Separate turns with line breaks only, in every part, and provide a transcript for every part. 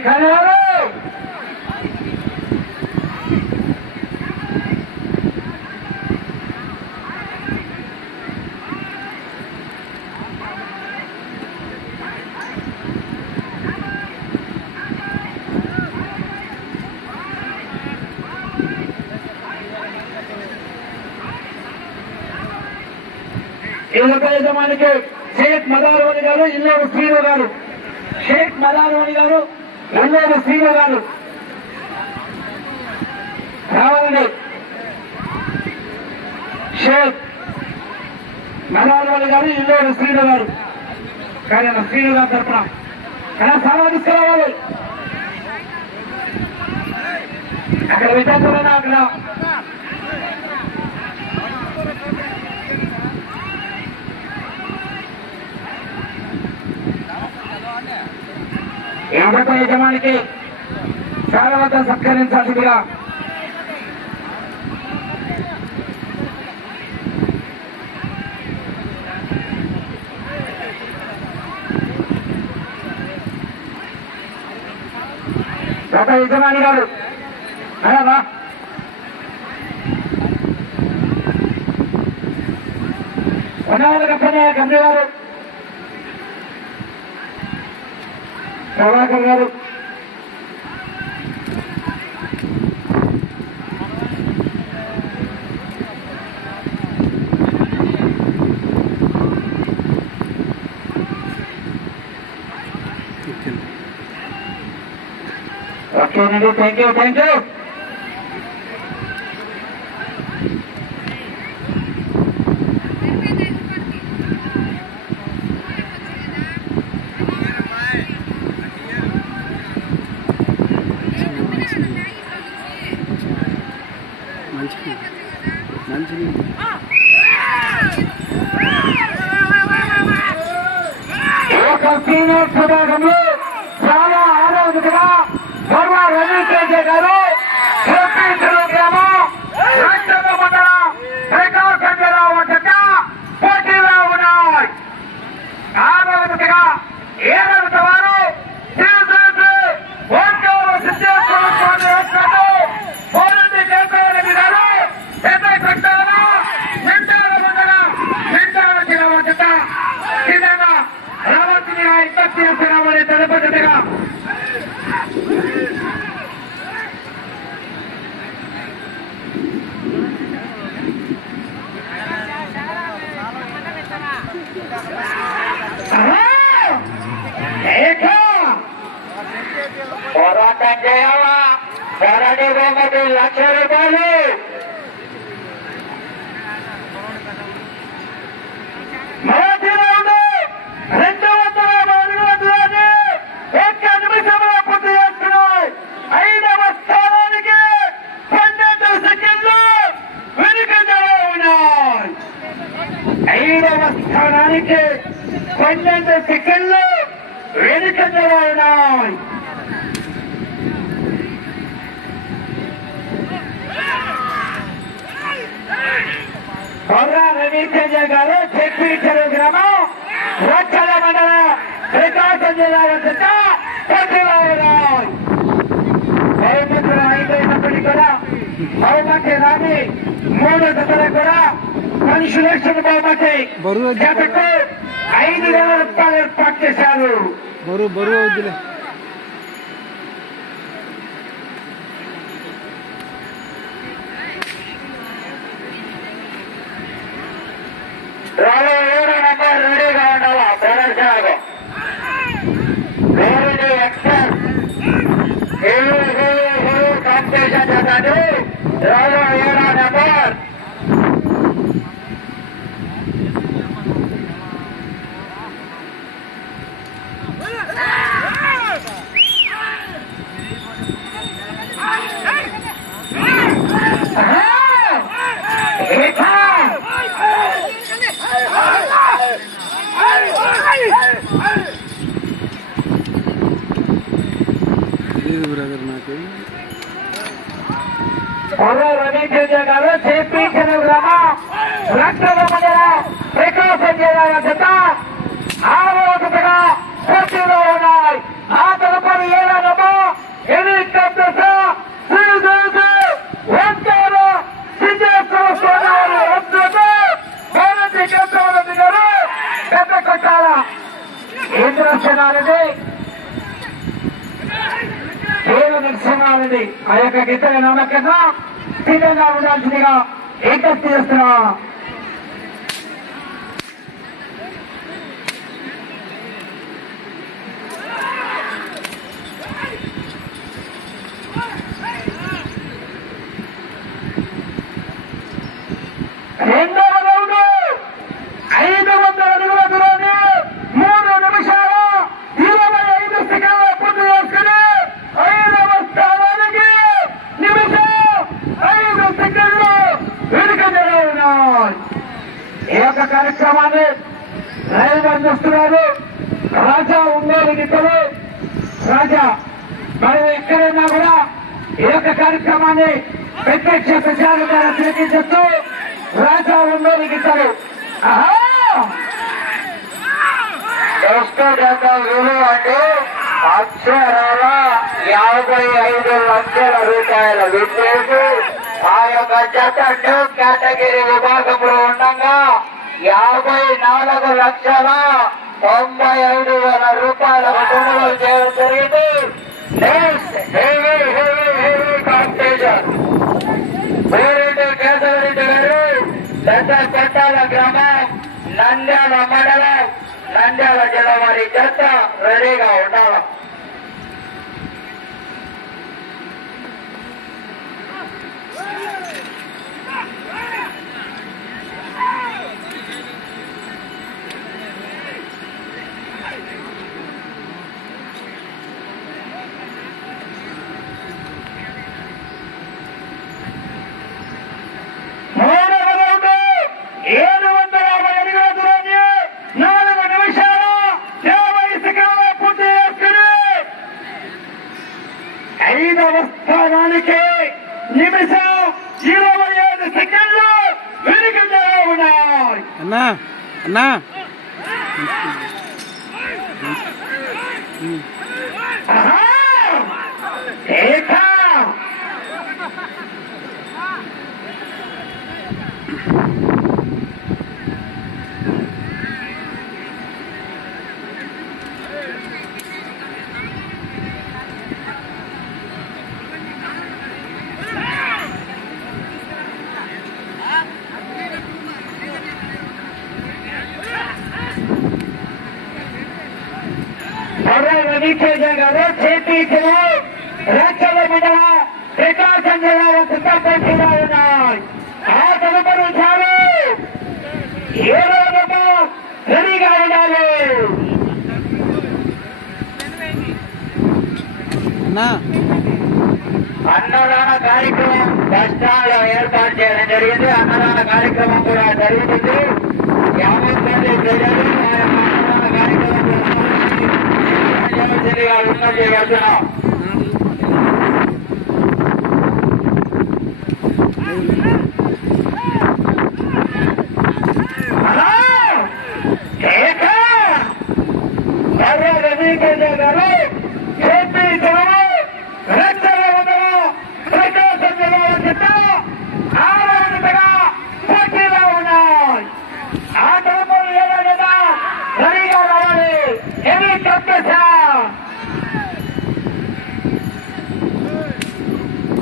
కానీ వాళ్ళని కానీ యజమానికి షేక్ మదారవణి గారు ఇల్లూరు శ్రీను గారు. షేక్ మదారవణి గారు నల్లేరు శ్రీను గారు రావండి షేక్ మదారవణి గారు ఇల్లేరు శ్రీను గారు కానీ నా శ్రీను గారు తరపున కానీ సభ తీసుకురావాలి. అక్కడ విద్యార్థులైనా అక్కడ. ఎండప యజమానికి చాలా సత్కరించాల్సిందిగా గత యజమాని గారు అలా వనాల కంపెనీ కంపెనీ గారు ప్రభాకర్ గారు. ఓకేనండి థ్యాంక్ యూ థ్యాంక్ యూ
మంచిది మంచిది
ఒక సీనియర్ విభాగంలో చాలా ఆరోగ్యగా గౌరవ రవితేజ గారు చెప్పించరు గ్రామం రాష్ట్ర మండలం ప్రకాశం జిల్లా వద్ద పోటీలో ఉన్నాయి ఆరోగ్యగా ఏడవ వారు శ్రీ ఓంకారు సిద్ధేశ్వర స్వామి వస్తారు పోలండి జయపాలరెడ్డి గారు పెద్ద కట్టాల నిండాల మండలం నిండాల జిల్లా వద్ద సిద్ధంగా రావాల్సిన ఇబ్బంది చేస్తున్నామని తదుపరిగా పోరాటం చేయాలా పోరాటే బహుమతి లక్ష రూపాయలు మొదటి రౌండ్ రెండు వందల నాలుగు వందలని ఒక్క నిమిషంలో పూర్తి చేస్తున్నాయి ఐదవ స్థానానికి పన్నెండు సెకండ్లు వెనుకంజలో ఉన్నాయి ఐదవ స్థానానికి పన్నెండు సెకండ్లు వెనుకంజలో ఉన్నాయి కొర్రా రవితేజ గారు చెక్పీచరు గ్రామం రచ్చల మండలం శ్రీకాకుళం జిల్లా వద్ద బహుమతులు అయిపోయినప్పటికీ కూడా బహుమతి రాని మూడు జతలు కూడా కన్సులేషన్ బహుమతి. జతకు ఐదు వేల రూపాయలు ఏర్పాటు చేశారు.
బరువు బరువు
రెడీగా ఉండాలా ప్రదర్శనకు ఏడు కాంపిటీషన్ చేద్దాన్ని రాలో
బ్రదర్ నాకు.
రవీంద్ర గారు చేపించిన గ్రామ రాష్ట్రంలో మధ్య ప్రకాశం జిల్లా జత ఆరోగ్యంగా పోటీలో ఉన్నాయి ఆ తదుపరి ఏడాదము హెలికాప్టర్స్ ఇంద్రసేనారెడ్డి నరసింహారెడ్డి ఆ యొక్క గిత్తల నమ్మకంగా సిద్ధంగా ఉండాల్సిందిగా విజ్ఞప్తి చేస్తున్నా రెండవ రౌండ్ ఐదు వందల అడుగుల దూరాన్ని మూడు నిమిషాల ఇరవై ఐదు సెకండ్ల పూర్తి చేసుకుని ఐదవ స్థానానికి నిమిషం ఐదు సెకండ్లు వెనుకంజలో ఉన్నాయి ఈ యొక్క కార్యక్రమాన్ని లైవ్ అందిస్తున్నారు రాజా ఉండేది గిట్టలు రాజా మనం ఎక్కడైనా కూడా ఈ యొక్క కార్యక్రమాన్ని ప్రత్యక్ష ప్రచారం ద్వారా తిలకించచ్చు రాజా ఉండేది గిట్టలు
ఎస్టేట్ విలువ అంటే అక్షరాల యాభై ఐదు లక్షల రూపాయల. విద్యకు ఆ యొక్క జత టూ కేటగిరీ విభాగంలో ఉండగా యాభై నాలుగు లక్షల తొంభై ఐదు వేల రూపాయలకు కొనుగోలు చేయడం జరిగింది. Next heavy heavy heavy competition. Pereddy Keshavareddy గారు దశ కొట్టాల గ్రామం నంద్యాల మండలం. నంద్యాల జిల్లా వారి జత రెడీగా ఉండాలి
మూడవ రౌండ్ ఏడు వందల యాభై అడుగుల దూరాన్ని నాలుగు నిమిషాల యాభై సెకండ్ల పూర్తి చేసుకుని ఐదవ స్థానానికి నిమిషం ఇరవై ఐదు సెకండ్లు వెనుకంజలో ఉన్నాయి
అన్నా అన్నా
ఆహా! ఏక! మరో రవితేజ గారు చేతి రాష్ట్ర మండల ప్రకాశం జిల్లా సిద్ధపరిచిగా ఉన్నాయి ఆ తదుపరి చాలు ఏ రోజు రెడీగా ఉండాలి
అన్నా
అన్నదాన కార్యక్రమం కష్టాలు ఏర్పాటు చేయడం జరిగింది అన్నదాన కార్యక్రమం కూడా జరుగుతుంది యాభై మంది ప్రజలు ఆ యొక్క అన్నదాన కార్యక్రమం చేయాల్సిందిగా విజ్ఞప్తి చేస్తున్నాం
హలో! ఏక! మరో రవితేజ గారు చేతి రాష్ట్ర మండల ప్రకాశం జిల్లా సిద్ధ ఆరోగ్యంగా పోటీలో ఉన్నాయి ఆ తదుపరి ఏదో కదా రెడీగా రావాలి హెవీ కంపిటీషన్
పంపించావా అన్న బలిదండ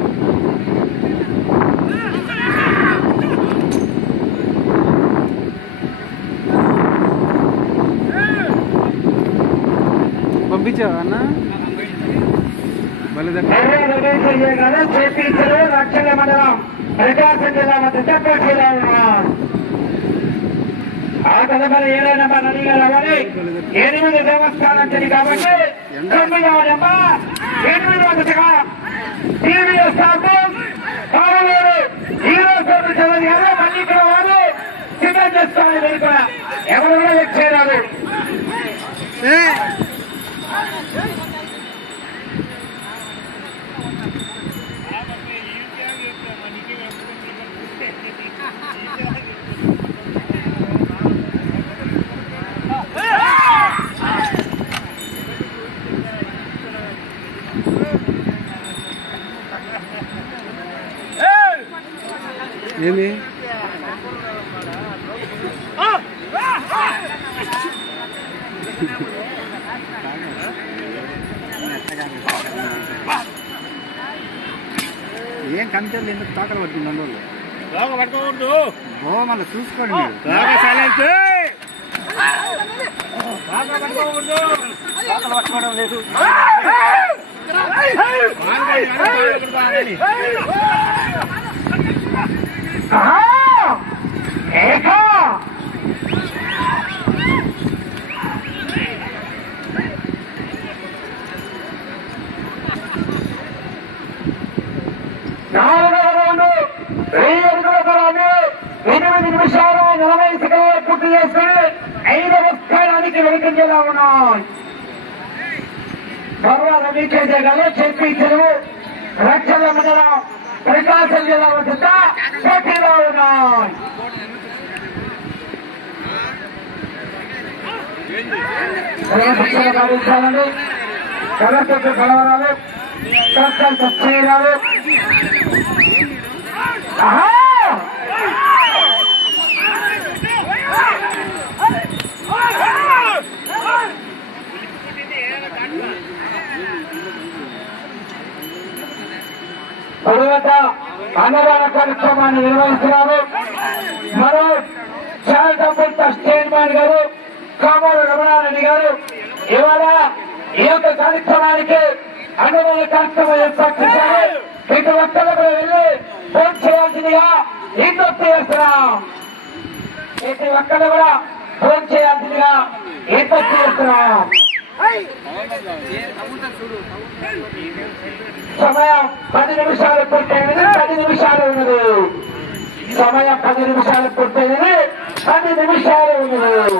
మరో రవితేజ గారు చేతి రాక్షల మండలం ప్రకాశం జిల్లా సిద్ధ పోటీలో అన్న? ఆ తదుపరి ఏడో నెంబర్ రెడీగా ఎనిమిది దేవస్థానం చెడి కాబట్టి తొమ్మిదవ నెంబర్ ఎనిమిది వందగా టీవీఎస్ పాలనూరు హీరో వారు సిద్ధం కూడా ఎవరు కూడా
ఓ చూసుకోండి.
బాగా సైలెన్స్ పట్టుకోకూడదు.
పట్టుకోవడం లేదు.
ఏకా నాలుగవ రౌండ్ ఎనిమిది నిమిషాలు నలభై సెకండ్లు పూర్తి చేసుకుని ఐదవ స్థానానికి వెనుకంజలా ఉన్నాయి గౌరవ రవికేజ గారు చెప్పి చెరువు రక్షణ మండలం ప్రకాశం జిల్లా వద్ద పోటీలో ఉన్నాయి భావించాలండి కలర్తో కలవరాలు కలర్తో చేయరాలు తరువాత అన్నదాన కార్యక్రమాన్ని నిర్వహిస్తున్నారు. మరో చారిటబుల్ ట్రస్ట్ చైర్మన్ గారు కామూరు రమణారెడ్డి గారు. ఇవాళ ఈ యొక్క కార్యక్రమానికి అన్నదాన కార్యక్రమం ఏర్పాటు చేశారు. ప్రతి ఒక్కరు కూడా వెళ్ళి ఫోన్ చేయాల్సిందిగా విజ్ఞప్తి చేస్తున్నాం. ప్రతి ఒక్కరు కూడా ఫోన్ చేయాల్సిందిగా విజ్ఞప్తి చేస్తున్నాం. సమయం పది నిమిషాలు పూర్తయినది పది నిమిషాలు ఉన్నది. సమయం పది నిమిషాలు పూర్తయినది పది నిమిషాలు ఉన్నది.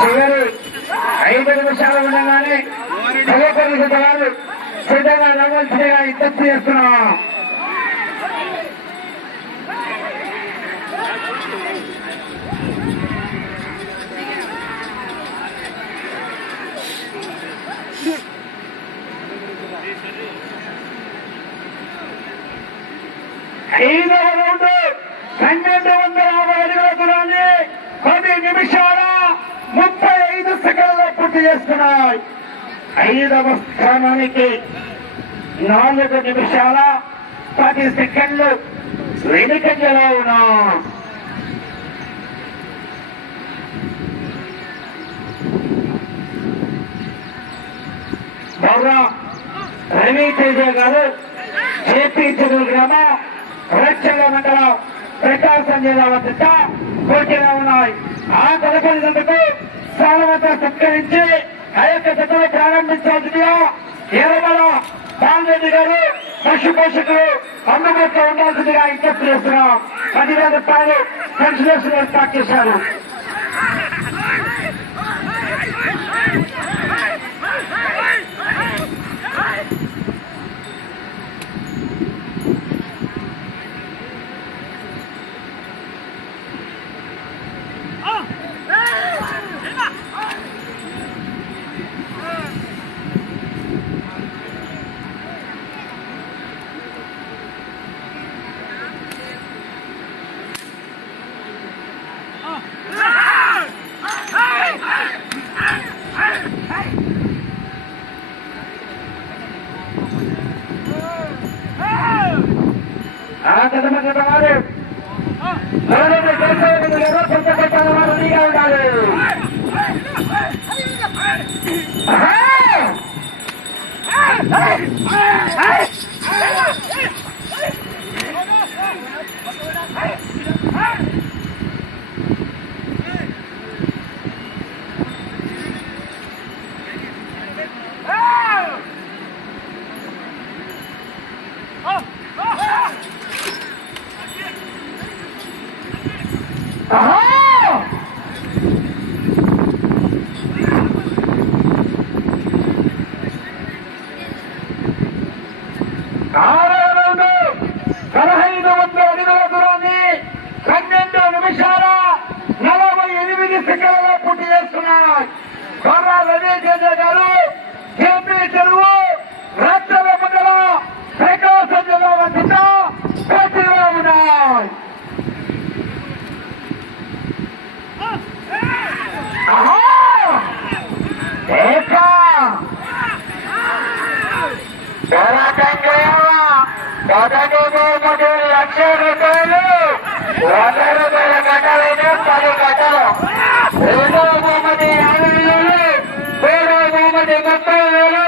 చివరి ఐదు నిమిషాలు ఉండగానే సిద్ధంగా నవ్వాల్సిందిగా విజ్ఞప్తి చేస్తున్నాం. ఐదవ రౌండ్ పన్నెండు వందల యాభై అడుగుల దూరాన్ని పది నిమిషాల ముప్పై ఐదు సెకండ్లో పూర్తి చేస్తున్నాయి ఐదవ స్థానానికి నాలుగు నిమిషాల పది సెకండ్లు వెనుకంజలో ఉన్నాం రవి తేజ గారు జేపీ చెరువు రక్షల మండలం ప్రకాశం జిల్లా వద్ద పోటీలో ఉన్నాయి. ఆ తలపడినందుకు సాలవత సత్కరించి ఆ యొక్క జతను ప్రారంభించాల్సిందిగా ఎరమల బాలరెడ్డి గారు పశు పోషకులు అందుబాటులో ఉండాల్సిందిగా విజ్ఞప్తి చేస్తున్నాం. పది వేల రూపాయలు కన్సలేషన్ ఏర్పాటు చేశారు. Ada teman-teman Bang Arif. Mana
Shri ಚೆಲುವು ರಾಜ್ಯದ ಮಂಡಲ ಪ್ರಕಾಶ ಜಿಲ್ಲಾ ವತಿಯಿಂದ పది గడ్డలు రెండో బహుమతి యాభై బహుమతి ముప్పై వేలు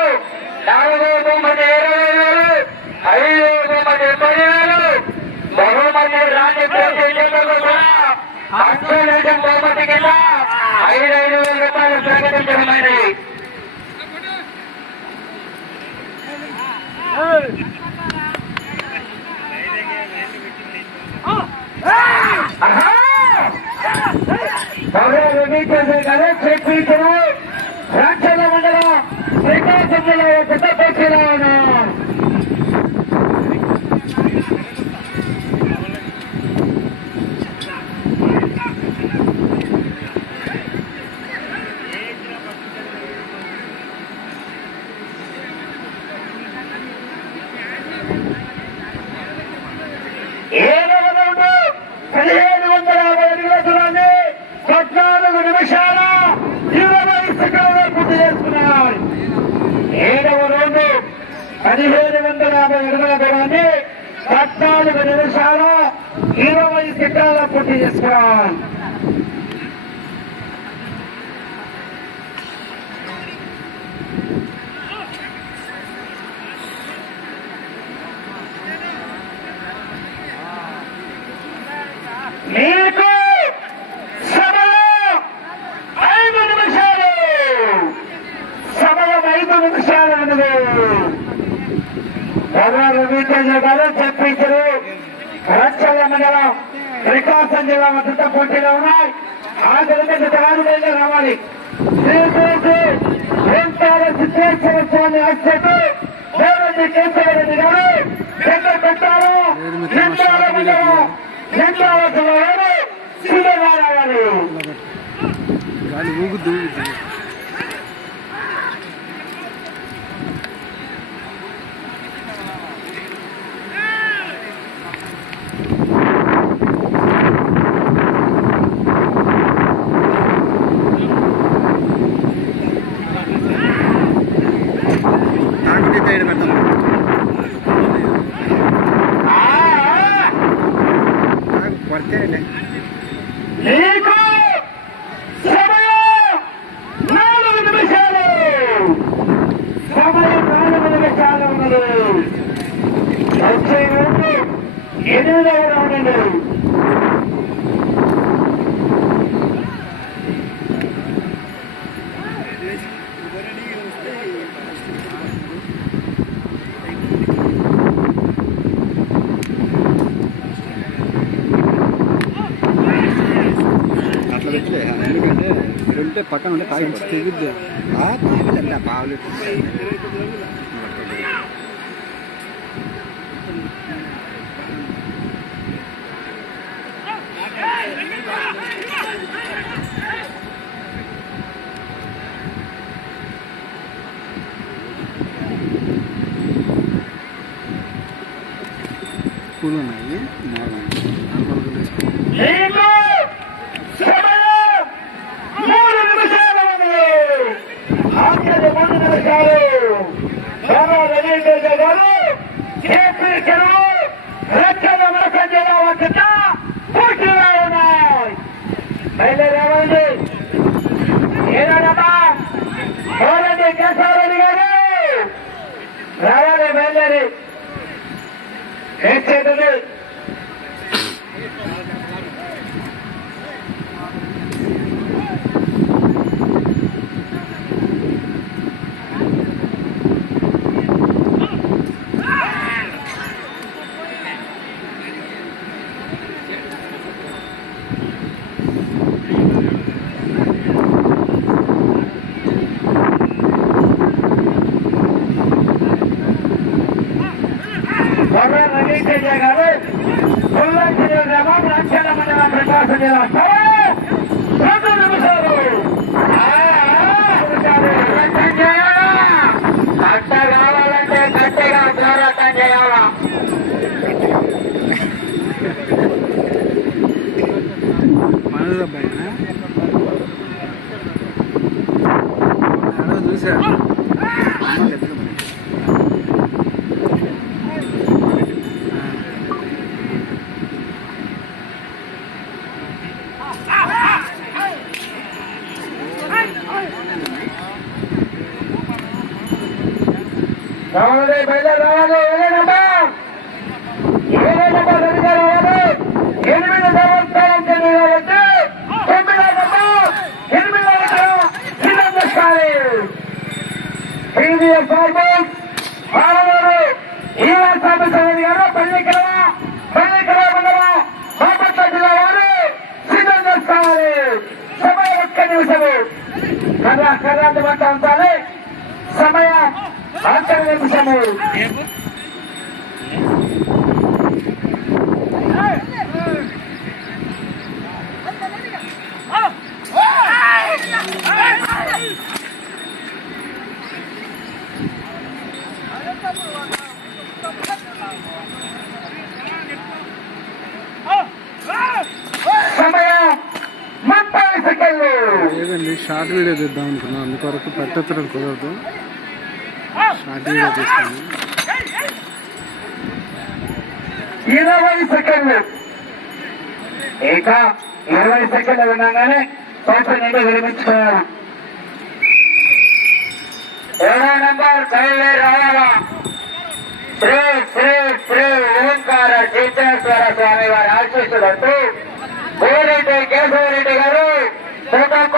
నాలుగవ బహుమతి ఇరవై వేలు ఐదవ బహుమతి పది వేలు బహుమతి రాని ప్రతి జతకు కూడా అక్షరం బహుమతి కింద ఐదు ఐదు వేల రూపాయలు ప్రకటించడమైనది
చెప్పిన రాక్షల మండలం శ్రీకాకుళం జిల్లా పుట్టపక్షిలో ఉన్నాం ఏడవ రౌండ్ పదిహేడు వందల యాభై అడుగుల దూరాన్ని పద్నాలుగు నిమిషాల ఇరవై సెకండ్లో పూర్తి చేసుకున్నారు ఏడవ రౌండ్ పదిహేడు వందల యాభై అడుగుల దూరాన్ని పద్నాలుగు నిమిషాల ఇరవై సెకండ్లో పూర్తి చేసుకున్నారు మీకు సమయం ఐదు నిమిషాలు సమయం ఐదు నిమిషాలు ఉన్నది పదహారు గారు చెప్పించారు. రచ్చల మండలం ప్రకాశం జిల్లా మద్దతు పోటీలో ఉన్నాయి. ఆ జరిగిన జతగారు బయలు రావాలి. సిద్ధేశ్వర స్వామి అక్షతు దేవరి కేశవరెడ్డి గారు. ఎక్కడ పెట్టారు? ఎండాల మండలం జిల్లాలో
ఉంటే పక్కన ఉంటే తాగి తెగుద్ది తాగితే పావులు పూలు ఉన్నాయి నార్మల్గా
కేపీ చెరువు రెక్కల మరక జిల్లా వద్ద పూర్తిగా ఉన్నాయి బయలుదేరామండి. ఏనాడమ్మా? కోరండి కేశవరెడ్డి గారు. రావాలి బయలుదేరి. ఏం చేతుంది గొర్రె రవీంద్ర గారు పుల్లంగిరి గ్రామం లక్షల మండలం ప్రకాశం జిల్లా கட்சியினுடைய சார்பில் பாலனூர் ஈராசாமி சகோதரியான பள்ளிக்கிழமை பள்ளிக்கிழமை மண்டல மாவட்ட ஜில்லாவாறு சிதம்பரம் சாலை ಸಮಯ ಒಕ್ಕನೆ ಸಭೆ ಕರ್ನಾಟಕ ಮಾತಾಡ್ತಾರೆ ಸಮಯ ಮಾತಾಡಬೇಕು ಸಮಯ
లేదండి షార్ట్ వీడియో తీద్దాం అనుకున్నాను అందుకొరకు పెట్టెత్తడం కుదరదు. షార్ట్ వీడియో తీస్తాను
ఇరవై సెకండ్లు. ఇక ఇరవై సెకండ్లు వినగానే కోపం నుండి విరమించుకోవాలి ఏడో నంబర్ బయలుదేరి రావాలా? శ్రీ శ్రీ శ్రీ ఓంకార చైతన్యేశ్వర స్వామి వారి ఆశీస్సులతో కోరెడ్డి కేశవరెడ్డి గారు కోటల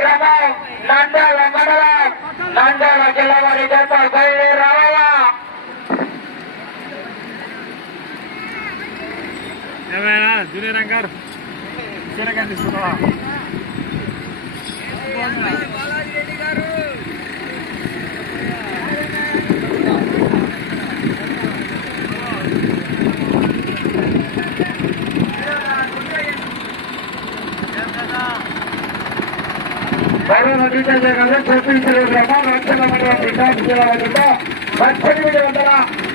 గ్రామం నంద్యాల మండలం నంద్యాల జిల్లా వారి చేత బయలుదేరి రావాలా?
ఏమైనా జూనియర్ అంగారు చీరగా తీసుకున్నావా
కరోనా చూపించలేదు గ్రామం లక్షల మండలం పద్దెనిమిది వందల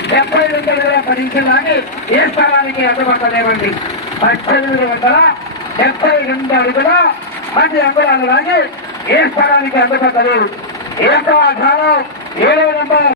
డెబ్బై రెండు వేల పరీక్షలాగి ఏ స్థానానికి అందుబాటులేవండి పద్దెనిమిది వందల డెబ్బై రెండు అడుగుల మంది అంగుళాలు కానీ ఏ స్థానానికి అందుబాటు లేదు? ఆధారం ఏడో నెంబర్.